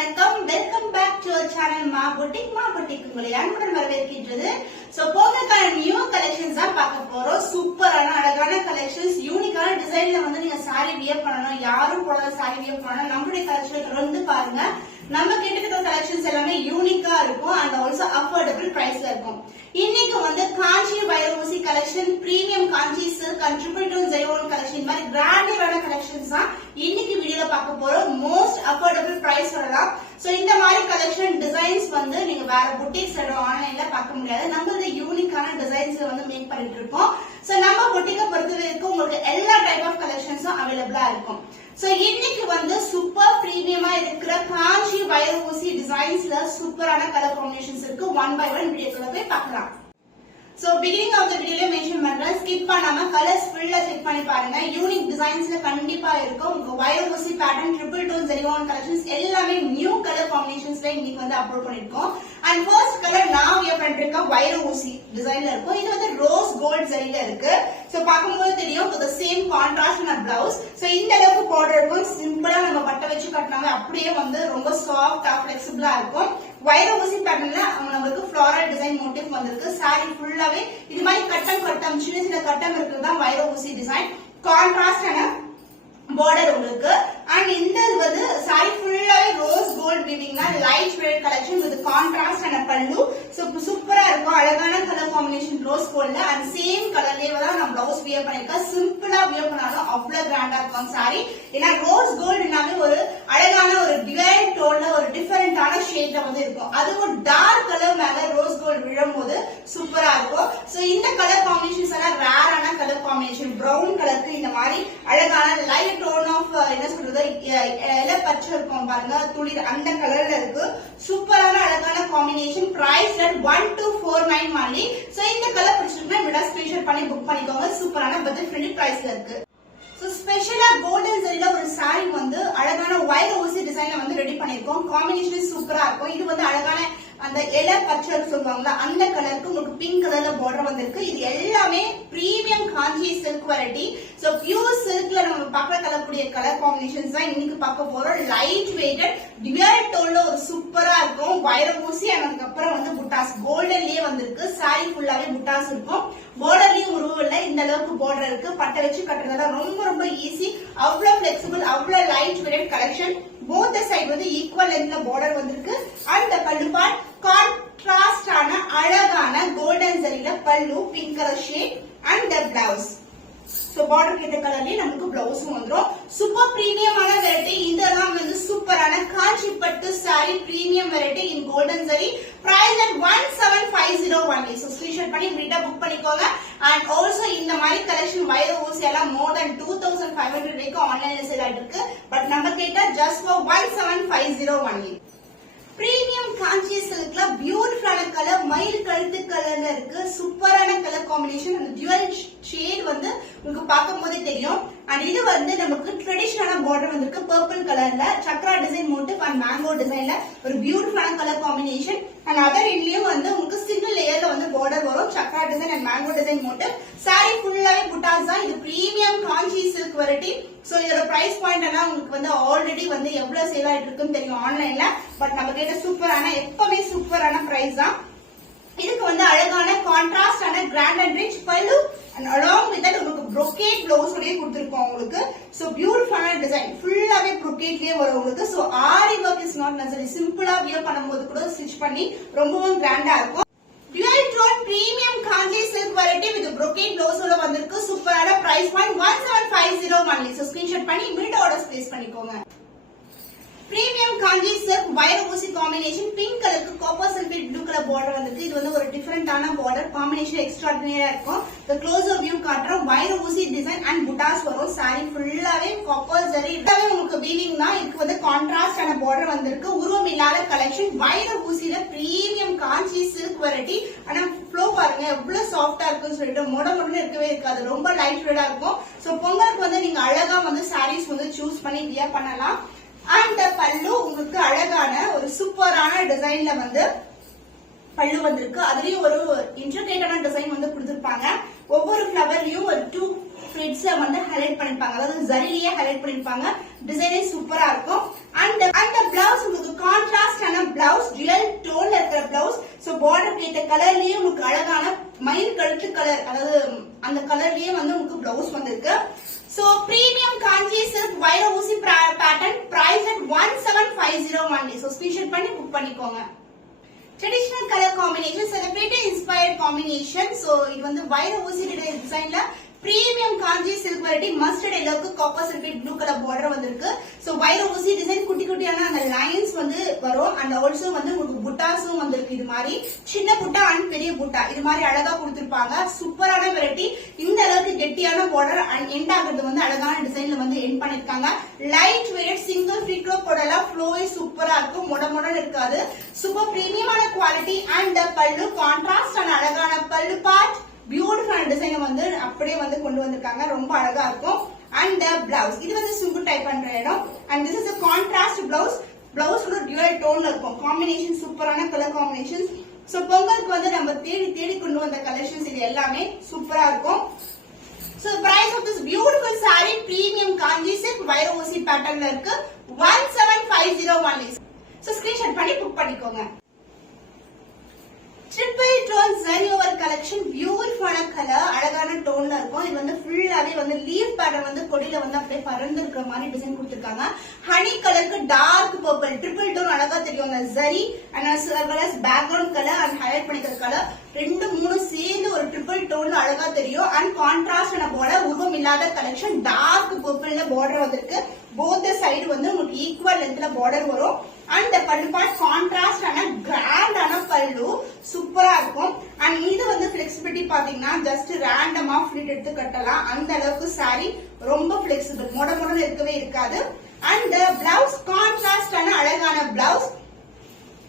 வணக்கம். Welcome back to our channel Maa boutique உங்களை அன்புடன் வரவேற்கின்றது. சோ பொங்கலுக்கான நியூ கலெக்ஷன்ஸ் தான் பார்க்க போறோம். சூப்பரான அழகான கலெக்ஷன்ஸ், யூனிக்கான டிசைன்ல வந்து நீங்க சாரி வியர் பண்ணணும், யாரும் போடாத சாரி வியர் பண்ணணும். நம்மளுடைய கலெக்ஷன் தொடர்ந்து பாருங்க. நம்ம கிட்ட கலெக்ஷன்ஸ் எல்லாமே யூனிக்கா இருக்கும் அண்ட் ஆல்சோ அஃபோர்டபிள் பிரைஸ்ல இருக்கும். இன்னைக்கு வந்து காஞ்சி வைரூசி collection, premium Kanchi silk and triple tone ஜெயோன் கலெக்ஷன் மாதிரி கிராண்டான கலெக்ஷன்ஸ் தான் இன்னைக்கு வீடியோல பார்க்க போறோம். மோஸ்ட் அஃபோர்டபிள் பிரைஸ் வரலாம். சோ இந்த மாதிரி கலெக்ஷன் டிசைன்ஸ் வந்து நீங்க வேற புட்டிக்ஸ் ஆன்லைன்ல பார்க்க முடியாது. நம்ம யூனிக்கான டிசைன்ஸ் வந்து மேக் பண்ணிட்டு இருக்கோம். சோ நம்ம புட்டிக்க பொறுத்த வரைக்கும் உங்களுக்கு எல்லா டைப் ஆஃப் கலெக்ஷன்ஸும் அவைலபிளா இருக்கும். சோ இன்னைக்கு வந்து சூப்பர் பிரீமியமா இருக்கிற காஞ்சி வைரூசி டிசைன்ஸ்ல சூப்பரான கலர் காம்பினேஷன்ஸ் இருக்கு. ஒன் பை ஒன் வீடியோக்குள்ள போய் பார்க்கலாம். சோ பிகினிங் ஆஃப் த வீடியோல மென்ஷன் பண்றேன், ஸ்கிப் பண்ணாம கலர்ஸ் ஃபுல்லா செக் பண்ணி பாருங்க. யூனிக் டிசைன்ஸ்ல கண்டிப்பா இருக்கும். உங்க வைரூசி பேட்டர்ன், ட்ரிபிள் டோன் ஜெரிகான் கலெக்ஷன்ஸ் எல்லாமே நியூ கலர் காம்பினேஷன்ஸ்ல இன்னைக்கு வந்து அப்லோட் பண்ணிருக்கோம். அண்ட் ஃபர்ஸ்ட் கலர் நான் வியர் பண்ணிருக்க வைரூசி டிசைன்ல இருக்கும். இது வந்து ரோஸ் கோல்ட் ஜரியில இருக்கு. சோ பாக்கும்போது தெரியும் the same contrast and blouse. So இந்த அளவுக்கு பார்டர் இருக்கும். சிம்பிளா நம்ம பட்டை வச்சு கட்டினாங்க அப்படியே வந்து ரொம்ப சாஃப்டா ஃபிளெக்சிபிளா இருக்கும். வைரூசி பேட்டர்ன்ல நமக்கு ஃப்ளோரல் டிசைன் மோட்டிவ் வந்திருக்கு. சாரி ஃபுல்லாவே இது மாதிரி கட்டம் சின்ன சின்ன கட்டம் இருக்குதான் வைரூசி டிசைன். கான்ட்ராஸ்டான பார்டர் உங்களுக்கு. அண்ட் இந்த வந்து சாரி ஃபுல்லாவே ரோஸ் கோல்ட் வீவிங்னா light weight collection with contrast and pallu. So சூப்பரா இருக்கும். அழகான கலர் காம்பினேஷன் ரோஸ் கோல்ட்ல அண்ட் சேம் கலர்லயே தான் நான் பிளவுஸ் வியர் பண்ணிருக்கேன். சிம்பிளா வியர் பண்ணாலும் அவ்வளவு கிராண்டா இருக்கும் சாரி. ஏன்னா ரோஸ் கோல்ட்னாவே ஒரு அழகான ஒரு டிவைன் டோன்ல ஒரு டிஃபரெண்டான ஷேட்ல வந்து இருக்கும். அதுவும் டார்க் கலர் மேல ரோஸ் கோல்ட் விழும்போது சூப்பரா இருக்கும். சோ இந்த கலர் காம்பினேஷன்ஸ் எல்லாம் ரேரான கலர் காம்பினேஷன். பிரவுன் கலருக்கு இந்த மாதிரி அழகான லைட் டோன் ஆஃப் என்ன சொல்றது இலை பச்சை இருக்கும் பாருங்க, துளி அந்த கலர்ல இருக்கு. சூப்பரான அழகான காம்பினேஷன். Price 1249 only. சோ இந்த கலர் பிடிச்சிருக்குன்னா விட ஸ்கிரீன்ஷாட் பண்ணி புக் பண்ணிக்கோங்க. சூப்பரான பட்ஜெட் ஃப்ரெண்ட்லி பிரைஸ்ல இருக்கு. சோ ஸ்பெஷலா கோல்டன் ஜரியில ஒரு சாரி வந்து அழகான வைரூசி டிசைன்ல வந்து ரெடி பண்ணிருக்கோம். காம்பினேஷன் சூப்பரா இருக்கும். இது வந்து அழகான அந்த இலை பச்சை சொல்லுவாங்களா அந்த கலருக்கு உங்களுக்கு பிங்க் கலர்ல பார்டர் வந்திருக்கு. இது எல்லாமே premium Kanchi silk variety. So pure சில்க்ல நம்ம பார்க்க கலக்கூடிய கலர் காம்பினேஷன்ஸ் தான் இன்னைக்கு பார்க்க போறோம். லைட் வெயிட்டட் டிவைட் டோன்ல ஒரு சூப்பரா இருக்கும். வைரூசி அதுக்கப்புறம் வந்து புட்டாஸ் கோல்டன்லயே வந்திருக்கு. சாரி ஃபுல்லாவே புட்டாஸ் இருக்கும். பார்டர்லயும் உருவம் இல்ல, இந்த அளவுக்கு பார்டர் இருக்கு. பட்டை வச்சு கட்டுறதுல ரொம்ப ஈஸி. அவ்வளவு பிளெக்சிபிள், அவ்வளவு light weighted collection. Both side வந்து ஈக்குவல் லென்த்ல பார்டர் வந்திருக்கு. அந்த பல்லு பார்ட் கான்ட்ராஸ்டான அழகான கோல்டன் ஜரியில pallu pink colour shade and the blouse. So border கேட்ட கலர்லயே நமக்கு பிளவுஸும் வந்துரும். சூப்பர் பிரீமியமான வெரைட்டி. இதெல்லாம் வந்து சூப்பரான காஞ்சி பட்டு sari premium variety in golden zari. Price 1750 only. So screenshot பண்ணி வீட்டா புக் பண்ணிக்கோங்க. அண்ட் ஆல்சோ இந்த மாதிரி கலெக்ஷன் வைரூசி எல்லாம் மோர் தென் 2500 வரைக்கும் ஆன்லைன்ல சேல் ஆயிட்டு இருக்கு. பட் நம்ம கேட்டா ஜஸ்ட் ஃபார் 1750 only. பிரீமியம் காஞ்சி சில்க்ல பியூட்டிஃபுல்லான கலர் மயில் கழுத்து கலர்ல இருக்கு. சூப்பரான கலர் காம்பினேஷன். அந்த டியூவல் ஷேட் வந்து உங்களுக்கு பார்க்கும் போதே தெரியும். அண்ட் இது வந்து நமக்கு ட்ரெடிஷனலான பார்டர் வந்திருக்கு. பர்பிள் கலர்ல Chakra design motive and mango டிசைன்ல ஒரு பியூட்டிஃபுல்லான கலர் காம்பினேஷன். அண்ட் அதர் இன்லயும் வந்து உங்களுக்கு சிங்கிள் லேயர்ல வந்து பார்டர் வரும். Chakra design and mango design motive. Sorry ஃபுல்லாவே புட்டாஸ் தான். இது premium Kanchi silk variety. So இதோட பிரைஸ் பாயிண்ட் எல்லாம் உங்களுக்கு வந்து ஆல்ரெடி வந்து எவ்வளவு சேல் ஆயிட்டு இருக்குன்னு தெரியும் ஆன்லைன்ல. பட் நம்ம கிட்ட சூப்பரான எப்பவுமே சூப்பரான பிரைஸ் தான். இதுக்கு வந்து அழகான கான்ட்ராஸ்ட் ஆன கிராண்ட் அண்ட் ரிச் பல்லு and along with that உங்களுக்கு brocade blouse உடைய கொடுத்திருக்கோம் உங்களுக்கு. சோ பியூட்டிஃபுல்லான டிசைன் ஃபுல்லாவே brocade-லயே வரும் உங்களுக்கு. So aari work is not necessary. சிம்பிளா வியர் பண்ணும்போது கூட ஸ்டிட்ச் பண்ணி ரொம்பவும் கிராண்டா இருக்கும். Dual tone premium Kanchi silk variety with brocade blouse ஓட வந்திருக்கு. சூப்பரான price point 1750 only. So screenshot பண்ணி இமிடியேட் ஆர்டர் பிளேஸ் பண்ணிக்கோங்க. பிரீமியம் காஞ்சி சில்க் வைரூசி காம்பினேஷன். பிங்க் கலருக்கு copper sulphate blue colour border வந்திருக்கு. இது வந்து ஒரு டிஃபரெண்டான பார்டர் காம்பினேஷன். எக்ஸ்ட்ராடினரியா இருக்கும். இந்த க்ளோஸர் வியூ காட்டுறோம். வைரூசி டிசைன் அண்ட் புட்டாஸ் வரும். சாரி ஃபுல்லாவே காப்பர் ஜரி. இதுவே உங்களுக்கு வீவிங் தான். இதுக்கு வந்து கான்ட்ராஸ்ட் ஆன பார்டர் வந்திருக்கு. உருவம் இல்லாத collection. வைரூசில premium Kanchi silk variety. ஆனா ஃப்ளோ பாருங்க எவ்வளவு சாஃப்டா இருக்குன்னு சொல்லிட்டு மொடன்னு இருக்கவே இருக்காது. ரொம்ப லைட் வெயிட்டா இருக்கும். சோ பொங்கலுக்கு வந்து நீங்க அழகா வந்து சாரீஸ் வந்து சூஸ் பண்ணி வியர் பண்ணலாம். அந்த பல்லு உங்களுக்கு அழகான ஒரு சூப்பரான டிசைன்ல வந்து பல்லு வந்திருக்கு. அதுலயும் ஒரு இன்டர்கிரேட்டான டிசைன் வந்து கொடுத்திருப்பாங்க. ஒவ்வொரு ஃபிளவர்லயும் ஒரு 2 ஃபிளிட்ஸ்ல வந்து ஹைலைட் பண்ணிருப்பாங்க, அதாவது ஜரிலேயே ஹைலைட் பண்ணிருப்பாங்க. டிசைனே சூப்பரா இருக்கும். அந்த பிளவுஸ் உங்களுக்கு கான்ட்ராஸ்டான பிளவுஸ், ரியல் டோன்ல இருக்கிற பிளவுஸ். சோ பார்டர் ஏத்த கலர்லயே உங்களுக்கு அழகான மயில் கழுத்து கலர், அதாவது அந்த கலர்லயே வந்து உங்களுக்கு பிளவுஸ் வந்திருக்கு. சோ பிரீமியம் காஞ்சி சில்க் வைர ஊசி pattern, price at 1750 only. So screenshot பண்ணி புக் பண்ணிக்கோங்க. Traditional color combination, celebrated inspired combination. So இது வந்து வைர ஊசி டிசைன்ல premium Kanchi silk variety mustard எல்லோக்கு copper sulphate blue colour border வந்திருக்கு. சோ வைர ஊசி டிசைன் குட்டி குட்டியான அந்த லைன்ஸ் வந்து வரும். அண்ட் ஆல்சோ வந்து உங்களுக்கு புட்டாஸும் வந்திருக்கு. இது மாதிரி சின்ன புட்டா அண்ட் பெரிய புட்டா இது மாதிரி அழகா கொடுத்திருப்பாங்க. சூப்பரான வெரைட்டி. இந்த அளவுக்கு கெட்டியான பார்டர் அண்ட் எண்ட் ஆகிறது வந்து அழகான டிசைன்ல வந்து எண்ட் பண்ணிருக்காங்க. லைட் வெயிட் சிங்கிள் ஃப்ரீக்லோ போடலாம். ஃப்ளோவே சூப்பரா இருக்கும், மொட இருக்காது. சூப்பர் பிரீமியமான quality. And pallu contrast and அழகான பல்லு பார்ட், பியூட்டிஃபுல் டிசைன் வந்து அப்படியே வந்து கொண்டு வந்திருக்காங்க. ரொம்ப அழகா இருக்கும். அண்ட் பிளவுஸ் இது வந்து சிங்கிள் டைப் பண்ற இடம். And this is a contrast blouse. Blouse கூட டியூவல் டோன்ல இருக்கும். காம்பினேஷன் சூப்பரான கலர் காம்பினேஷன்ஸ். சோ பொங்கலுக்கு வந்து நம்ம தேடி கொண்டு வந்த கலெக்ஷன்ஸ் இது எல்லாமே சூப்பரா இருக்கும். So price of this beautiful saree premium kanji silk வைர ஊசி பேட்டர்ன்ல இருக்கு. 1750 only. So screenshot பண்ணி புக் பண்ணிக்கோங்க. Triple tone zari over collection, பியூட்டிஃபுல்லான கலர், அழகான டோன்ல இருக்கும். இது வந்து ஃபுல்லாவே வந்து லீவ் பேட்டர்ன் வந்து கொடியில வந்து அப்படியே பறந்து இருக்கிற மாதிரி டிசைன் கொடுத்திருக்காங்க. ஹனி கலருக்கு டார்க் பர்பிள் ட்ரிபிள் டோன் அழகா தெரியும். அந்த zari and background colour and highlight பண்ணிக்கிற கலர் 2-3 சேர்ந்து ஒரு ட்ரிபிள் டோன்ல அழகா தெரியும். அண்ட் கான்ட்ராஸ்ட் பார்டர், உருவம் இல்லாத கலெக்ஷன், டார்க் பர்பிள்ல பார்டர் வந்திருக்கு. போத் சைடு வந்து உங்களுக்கு ஈக்குவல் லென்த்ல பார்டர் வரும். அண்ட் பல்லு பார்ட் கான்ட்ராஸ்ட் ஆன கிராண்டான பல்லு சூப்பரா இருக்கும். அண்ட் இது வந்து பிளெக்சிபிலிட்டி பாத்தீங்கன்னா ஜஸ்ட் ரேண்டமா ஃபிளிட் எடுத்து கட்டலாம். அந்த அளவுக்கு சாரி ரொம்ப பிளெக்சிபிள், மொடன்னு இருக்கவே இருக்காது. அண்ட் பிளவுஸ் கான்ட்ராஸ்ட் ஆன அழகான பிளவுஸ்,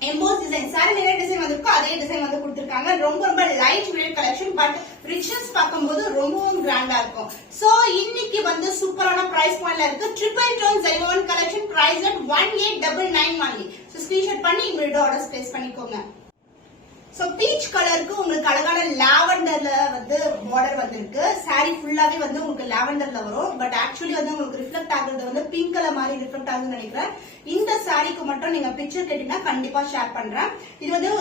எம்போஸ் டிசைன். சாரி நிறைய டிசைன் வந்திருக்கும், அதே டிசைன் வந்து கொடுத்திருக்காங்க. ரொம்ப light weight collection, but richness பார்க்கும்போது ரொம்பவும் கிராண்டா இருக்கும். சோ இன்னைக்கு வந்து சூப்பரான பிரைஸ் பாயிண்ட்ல இருக்கு. ட்ரிபிள் டோன் ஜெய்வான் collection, price at 1899 only. So screenshot பண்ணி உங்களோட ஆர்டர் பிளேஸ் பண்ணிக்கோங்க. சோ பீச் கலருக்கு உங்களுக்கு அழகான லாவெண்டர்ல வந்து பார்டர் வந்திருக்கு. சாரி ஃபுல்லாவே வந்து உங்களுக்கு லாவெண்டர்ல வரும். பட் ஆக்சுவலி வந்து உங்களுக்கு ரிஃப்ளெக்ட் ஆகுறது வந்து பிங்க் கலர் மாதிரி ரிஃப்ளெக்ட் ஆகுதுன்னு நினைக்கிறேன். இந்த சாரிக்கு மட்டும் நீங்க பிக்சர் கேட்டீங்கன்னா கண்டிப்பா ஷேர் பண்றேன். இது வந்து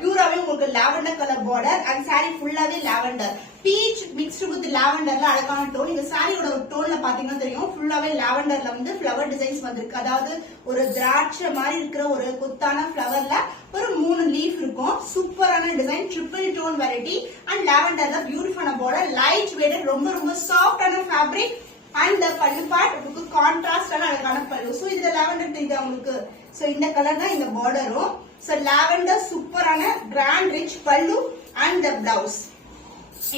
பியூராவே உங்களுக்கு lavender colour border and sorry ஃபுல்லாவே லாவெண்டர். பீச் மிக்ஸ்டு வித் லாவெண்டர்ல அழகான டோன். இந்த சாரியோட ஒரு டோன்ல பாத்தீங்கன்னா தெரியும், ஃபுல்லாவே லாவெண்டர்ல வந்து ஃபிளவர் டிசைன்ஸ் வந்திருக்கு. அதாவது ஒரு திராட்சை மாதிரி இருக்கிற ஒரு கொத்தான ஃபிளவர்ல ஒரு 3 லீஃப் இருக்கும். சூப்பரான design, triple tone variety and லாவெண்டர்ல பியூட்டிஃபுல்லான பார்டர், லைட் வெயிட், ரொம்ப சாஃப்டான ஃபேப்ரிக். அண்ட் பல்லு பார்ட் உங்களுக்கு கான்ட்ராஸ்டான அழகான பல்லு. சோ இதுல லாவெண்டர் தெரியுது உங்களுக்கு. சோ இந்த கலர் தான் இந்த பார்டரும். சோ லாவெண்டர் சூப்பரான கிராண்ட் ரிச் பல்லு அண்ட் பிளவுஸ்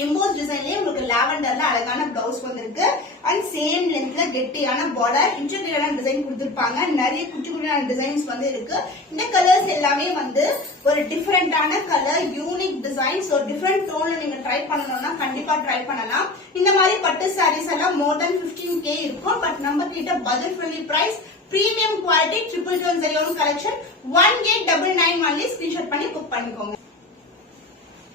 எம்போஸ் டிசைன்லயே உங்களுக்கு லாவெண்டர்ல அழகான பிளவுஸ் வந்திருக்கு. அண்ட் சேம் லென்த்ல கெட்டியான பார்டர், இன்டர்கிரேட்டான டிசைன் கொடுத்திருப்பாங்க. நிறைய குட்டியான டிசைன்ஸ் வந்து இருக்கு. இந்த கலர்ஸ் எல்லாமே வந்து ஒரு டிஃபரெண்டான colour, unique design. So different டோன்ல நீங்க ட்ரை பண்ணணும்னா கண்டிப்பா ட்ரை பண்ணலாம். இந்த மாதிரி பட்டு சாரீஸ் எல்லாம் more than 15K இருக்கும். பட் நம்ம கிட்ட budget friendly price, premium quality, triple tone ஜெரியோன் கலெக்ஷன் 1899 only. ஸ்கிரீன்ஷாட் பண்ணி புக் பண்ணிக்கோங்க.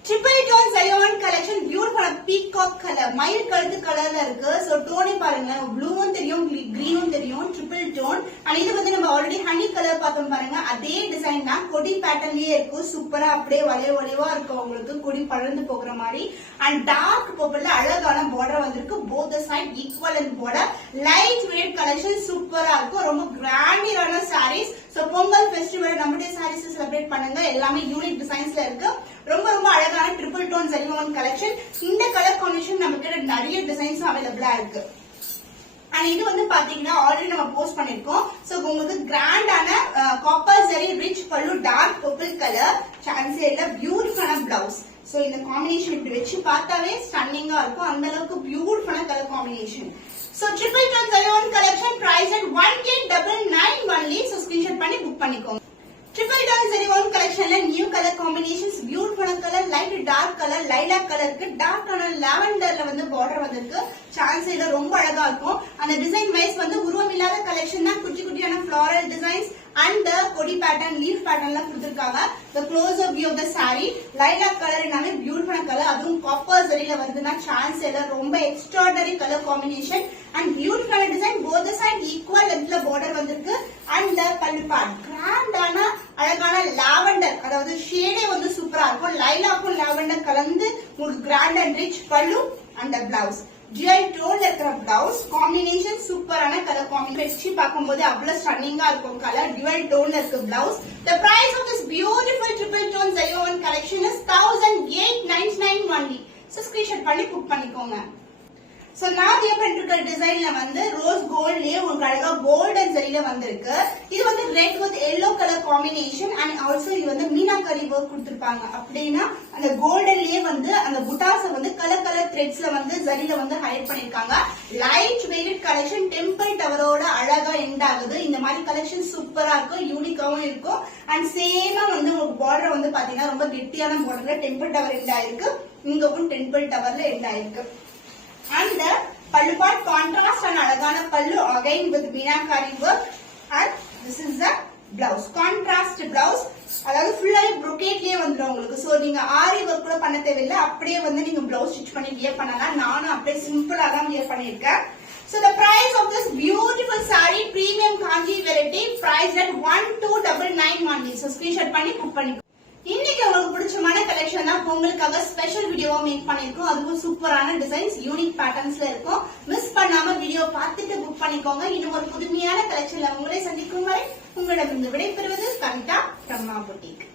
ட்ரிபிள் டோன் ஜெரியோன் கலெக்ஷன், பியூட்டிஃபுல் பீகாக் கலர், மயில் கழுத்து கலர்ல இருக்கு. சோ டோனே பாருங்க, ப்ளூவும் தெரியும், கிரீனும் தெரியும், ட்ரிபிள் டோன். அண்ட் இது வந்து நம்ம ஆல்ரெடி ஹனி கலர் பார்த்தோம் பாருங்க, அதே டிசைன் தான், கொடி பேட்டர்ன்லயே இருக்கு. சூப்பரா அப்படியே வளைவா இருக்கும் உங்களுக்கு, கொடி பறந்து போகிற மாதிரி. அண்ட் டார்க் பர்பிள்ல அழகான பார்டர் வந்திருக்கு. Both side equal and border, light weight collection சூப்பரா இருக்கும். ரொம்ப கிராண்டியரான சாரீஸ். சோ பொங்கல் ஃபெஸ்டிவல் நம்மளுடைய சாரீஸ் செலிப்ரேட் பண்ணுங்க. எல்லாமே யூனிக் டிசைன்ஸ்ல இருக்கு. ரொம்ப அழகான ட்ரிபிள் டோன் ஜெரியோன் கலெக்ஷன். இந்த கலர் காம்பினேஷன் நம்ம கிட்ட நிறைய டிசைன்ஸ் அவைலபிளா இருக்கு. அண்ட் இது வந்து பாத்தீங்கன்னா ஆல்ரெடி நம்ம போஸ்ட் பண்ணிருக்கோம். சோ உங்களுக்கு கிராண்டான காப்பர் ஜெரி ரிச் பல்லு, டார்க் பர்பிள் கலர், சான்ஸே இல்ல, பியூட்டிஃபுல்லான பிளவுஸ். சோ இந்த காம்பினேஷன் இப்படி வச்சு பார்த்தாவே ஸ்டன்னிங்கா இருக்கும். அந்த அளவுக்கு பியூட்டிஃபுல்லான colour combination. So triple tone Zarion collection price at 1899 only. So screenshot பண்ணி book பண்ணிக்கோங்க. Triple tone Zarion collectionல new color combinations, beautiful color, light dark color, lilac color க்கு dark ஆன லாவெண்டர்ல வந்து border வந்திருக்கு. சான்ஸ் இல்ல, ரொம்ப அழகா இருக்கும். அந்த டிசைன் வைஸ் வந்து உருவம் இல்லாத கலெக்ஷன் தான், குட்டி குட்டியான floral designs and கொடி பேட்டர்ன் லீஃப் பேட்டர்ன்லாம் கொடுத்திருக்காங்க. the close up view of the saree lilac colour எல்லாமே பியூட்டிஃபுல்லான கலர், அதுவும் காப்பர் சரியில வருதுன்னா சான்ஸ் இல்ல. ரொம்ப எக்ஸ்ட்ராடனரி கலர் காம்பினேஷன் அண்ட் பியூட்டிஃபுல்லான டிசைன். போத் சைடு ஈக்குவல் லென்த்ல பார்டர் வந்திருக்கு. அண்ட் பல்லு பார்ட் கிராண்டான அழகான லாவெண்டர், அதாவது ஷேடே வந்து சூப்பரா இருக்கும். லைலாக்கும் லாவெண்டர் கலந்து உங்களுக்கு கிராண்ட் அண்ட் ரிச் பல்லு அண்ட் பிளவுஸ் ஜுவல் டோன்ல இருக்கிற பிளவுஸ் காம்பினேஷன் சூப்பரான கலர் காம்பினேஷன். வெச்சி பார்க்கும்போது அவ்வளவு ஸ்டன்னிங்கா இருக்கும் கலர். ஜுவல் டோன்ல இருக்க blouse. The price of this beautiful triple tone Zayo1 collection is 1899 only. So screenshot பண்ணி புக் பண்ணிக்கோங்க. சோ நான் வியர் பண்ணிருக்க டிசைன்ல வந்து ரோஸ் கோல்ட்லயே உங்களுக்கு அழகா கோல்டன் சரியில வந்திருக்கு. இது வந்து red with yellow colour combination and also இது வந்து மீனாக்கரி ஒர்க் கொடுத்திருப்பாங்க. அப்படின்னா அந்த கோல்டன்லயே வந்து அந்த புட்டாஸ வந்து கலர் கலர் த்ரெட்ஸ்ல வந்து சரியில வந்து ஹைலைட் பண்ணிருக்காங்க. லைட் வெயிட் கலெக்ஷன் டெம்பிள் டவரோட அழகா எண்ட் ஆகுது. இந்த மாதிரி கலெக்ஷன் சூப்பரா இருக்கும், யூனிக்காவும் இருக்கும். அண்ட் சேமா வந்து உங்களுக்கு பார்டர் வந்து பாத்தீங்கன்னா ரொம்ப கெட்டியான பார்டர்ல டெம்பிள் டவர் எண்ட் ஆயிருக்கு. இங்கவும் டெம்பிள் டவர்ல எண்ட் ஆயிருக்கு. And the pallu part contrast and alagana pallu again with meenakari work, and this is the blouse contrast blouse. அதாவது ஃபுல்லா brocade வந்துரும் உங்களுக்கு. சோ நீங்க ஆரி வர்க் கூட பண்ண தேவையில்ல, அப்படியே வந்து நீங்க blouse ஸ்டிட்ச் பண்ணி வியர் பண்ணலாம். நானும் அப்படியே சிம்பிளா தான் வியர் பண்ணிருக்கேன். So the price of this beautiful saree premium kanji variety priced at 1299 only. So screenshot பண்ணி புக் பண்ணிக்கோங்க. இன்னைக்கு உங்களுக்கு பிடிச்சமான கலெக்ஷன் தான் பொங்கலுக்காக ஸ்பெஷல் வீடியோவா மேக் பண்ணிருக்கோம். அதுவும் சூப்பரான டிசைன்ஸ் யூனிக் பேட்டர்ன்ஸ்ல இருக்கும். மிஸ் பண்ணாம வீடியோ பார்த்துட்டு புக் பண்ணிக்கோங்க. இன்னும் ஒரு புதுமையான கலெக்ஷன்ல உங்களை சந்திக்கும் வரை உங்களிடமிருந்து விடைபெறுவது கவிதா from Ma Boutique.